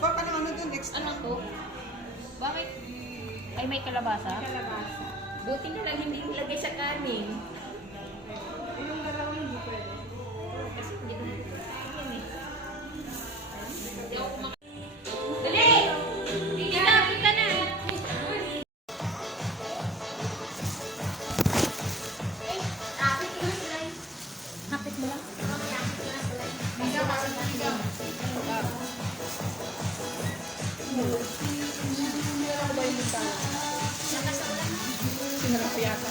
Baka naman doon extra. Ano to? Bakit? Ay, may kalabasa? Kalabasa. Buti na lang hindi nilagay sa kanin. Yung dalawang hindi pwede. Kasi hindi ko yan eh. Hindi ako kumakain. Dali! Kita na! Kita na! Hapit mo lang. Higa, parang higa. Meron ko ba yung isa? Sinarapiyata.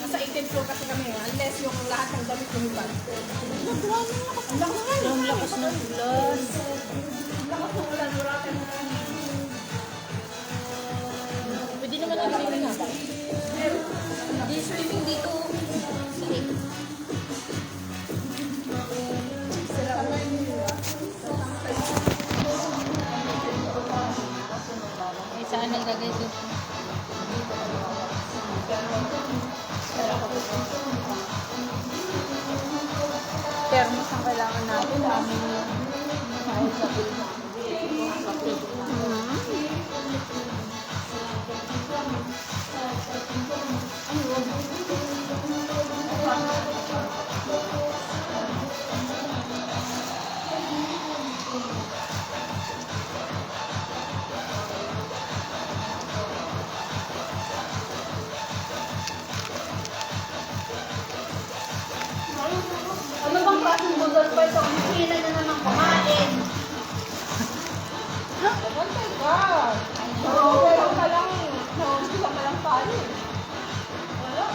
Nasa 18th floor kasi kami, unless yung lahat ng damit lumipad. Ang lakas naman. Ang lakas ng ulan. Ang lakas ng ulan, wala Pwede naman ang swimming ha. Hindi swimming dito. Sige. Ay, saan nagagay dito? Thermos ang kailangan natin. Dami yun. Ano bang klaseng budol pa ito? Hihila na naman kumain. Bantay ka! Pero ka lang, isa ka lang palo. Wala.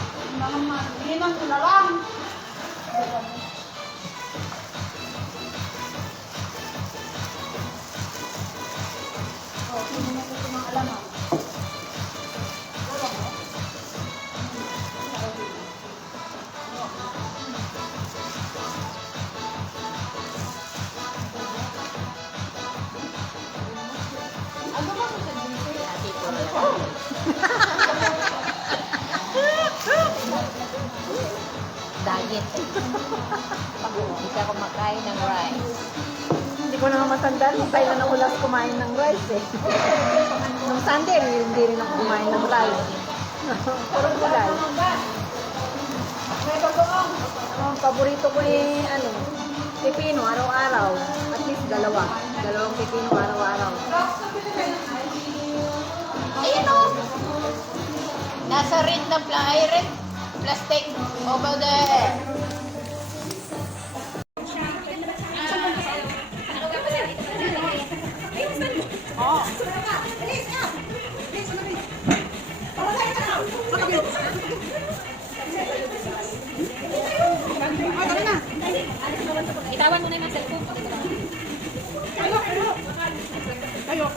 Hinang ko na lang. Oh, hindi mo ko mga alaman. Ano ba ko sa dito? Diet. Hindi ka kumakain ng rice. Hindi ko na nga matandaan kung kailan ako last kumain ng rice eh. Nung Sunday, hindi rin ako kumain ng rice. Puro gulay. May bagoong. Ang paborito ko ni pipino araw-araw. At least dalawang pipino araw-araw. Ayun o! Nasa red na red plastic over there. Itawan mo na yung cellphone. Ayo.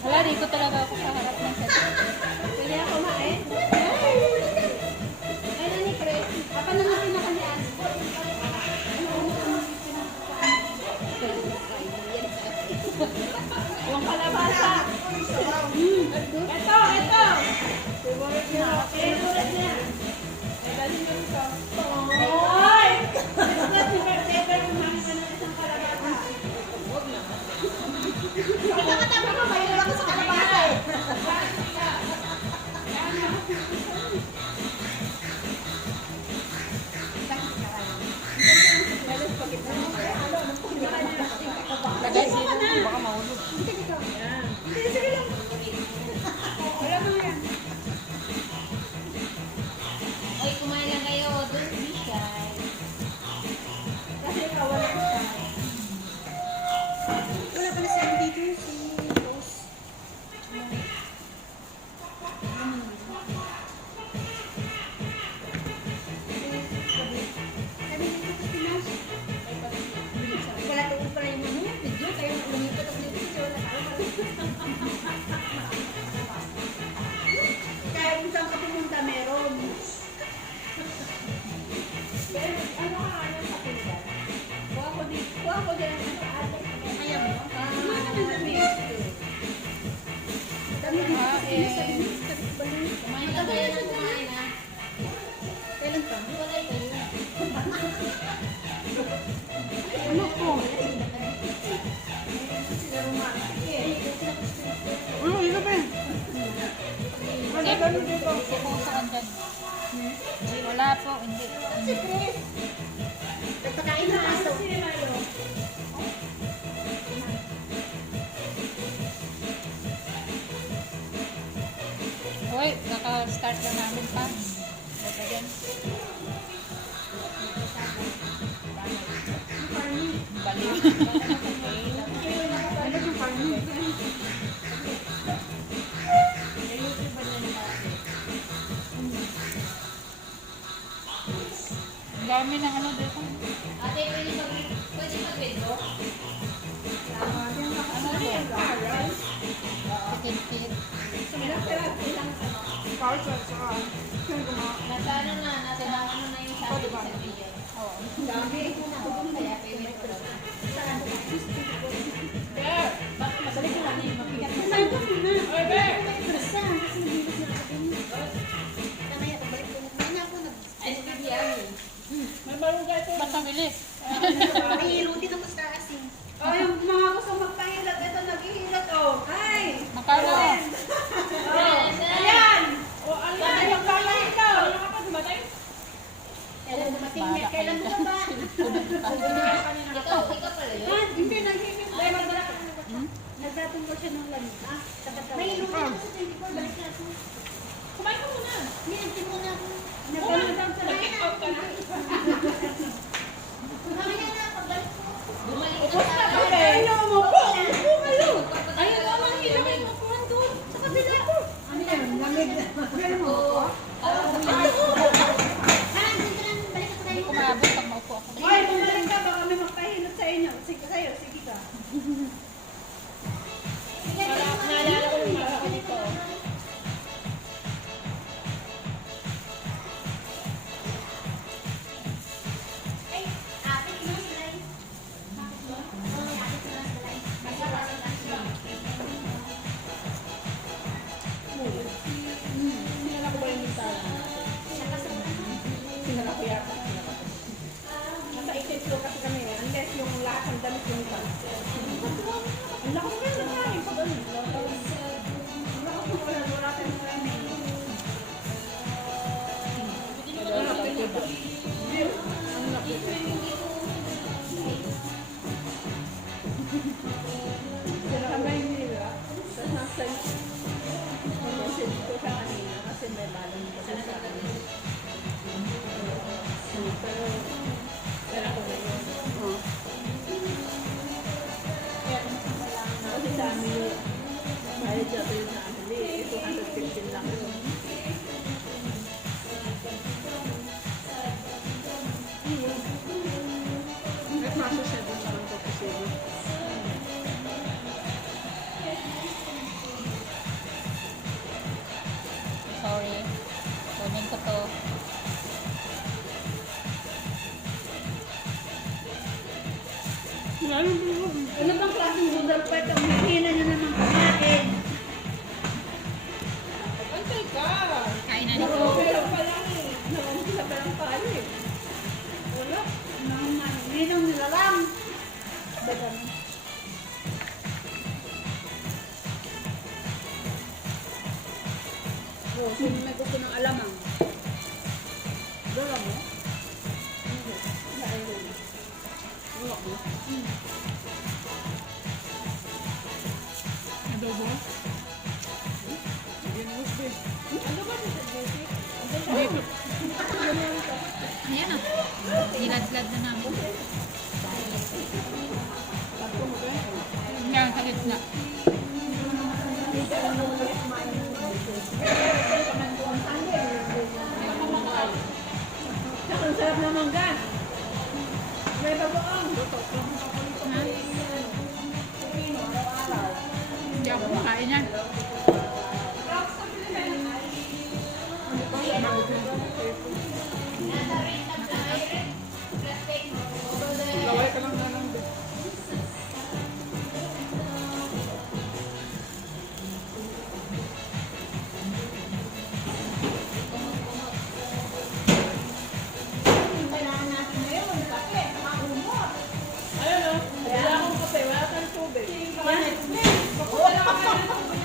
Wala, dito talaga ako sa harap ng cellphone. Pwede ako kumain? Ay, nani, pre. Apa naman pinakalian? Yung kalabasa. Ito! Favorite niya. Favorite niya. Ay, galing ka rito. Oy! Kasi favorite yung mga isang kalabasa. Nakatabi ko, may ako sa kalabasa eh. Lagay dito, baka mahulog. Ay, kumain lang kayo. Doon, ganun dito. Puso ka dyan. Wala po, hindi. Nagpakain na aso. Uy, naka-start na namin pa. Baka dyan. Baliw. Ang dami ng ano dito. Ate, pwede mag-video? Ano po? Chicken feet. Nasa ano na, nasa ano na yung sabi sa video. Oo. Kaya pwede ko lang. Madali ko lang yung mabigat. Saan ka muna? Oy, Be! Basta, kasi hindi ko sila kapinin. Mamaya, pagbalik ko na. Mamaya ako nag... Ay, bibiyan. May barangay ito. Ba't ang bilis? Mahiro din ako sa asin. Oh, yung mga gusto magpahilat, ito naghihilat, oh. Ay! Makano? Ayan! O, ayan, magpapahilat ka. Wala ka pa dumatay? Kailan dumating niya? Kailan mo ba? Ikaw pala yun? Ah, hindi, naghihilat. Ay, magdala ka. Nagdatong ko siya ng lamig. Mahiro din ako sa 24. Balik na ako. Kumain ka muna. Hindi, nagtin mo na ako. Mag-kick out ka na. Mamaya na, pagbalik ko. Bumalik Ubus na ba? Ayaw mo po. Upo kayo. Ayaw mo mang hilang yung upuan doon. Sa kabila. Ano yan? Lamig na. Ayaw mo po. Ah, dito lang. Balik ako Hindi tayo. ko maabot pag maupo ako. Hoy, bumalik ka. Baka may magpahilot sa inyo. Sige sa'yo. Sige ka. Naalala ko yung mga ganito. Ay, ate, ino sila yun. Oo, ate, ino sila yun. Sinala ko ba yung misala? Sinala ko yata. Nasa 18th floor kasi kami. Unless yung lahat ng damit yung iba. Ang lakas nga naman. Pag ano. Ang lakas mo wala tayong marami. Ang laki. Sila kami nila. Sa nasa message ko siya kanina kasi may balang ko siya sa akin. Pero ako na yun. Kasi sa amin yun, bayad siya ito yung naamili. 215 lang yun. At maso siya din sa mga kusino. Sorry. Kunin ko to. Ano bang klaseng noodle pa ito? Hihina nyo naman kumain. Antay ka! Kain na nito. Nakumpila pa lang eh. Nakumpila pa lang tayo eh. Wala. Ninong nila lang. Dagan. Oh, sino may gusto ng alamang? Dala mo? Hindi. Hindi. Wala mo? Adobo? Ano ba sa basic? Dito. Ayan na. Nilad-lad na namin. Yan, sa gitna. Ang sarap ng mangga. May bagoong. Ha? Hindi ako makain yan. Laway ka lang na lang. Kailangan natin ngayon. Kape, makakumot. Ayun o. Wala akong kape. Wala tayong tubig. Wala ka ng tubig. Wala ka ng tubig.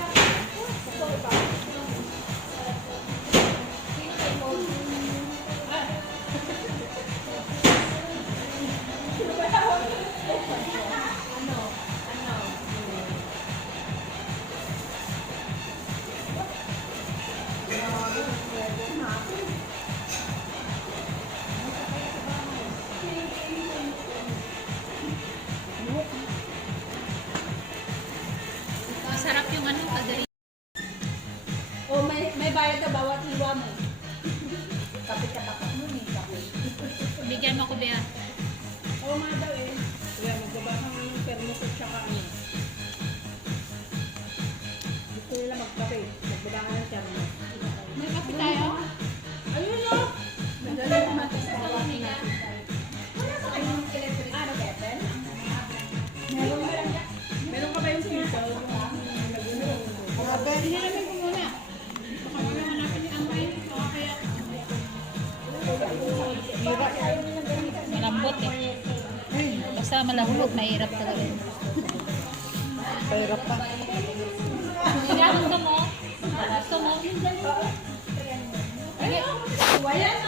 Basta malahulog, mahirap talaga. Pahirap pa. Kaya gusto mo? Gusto mo? Ayan.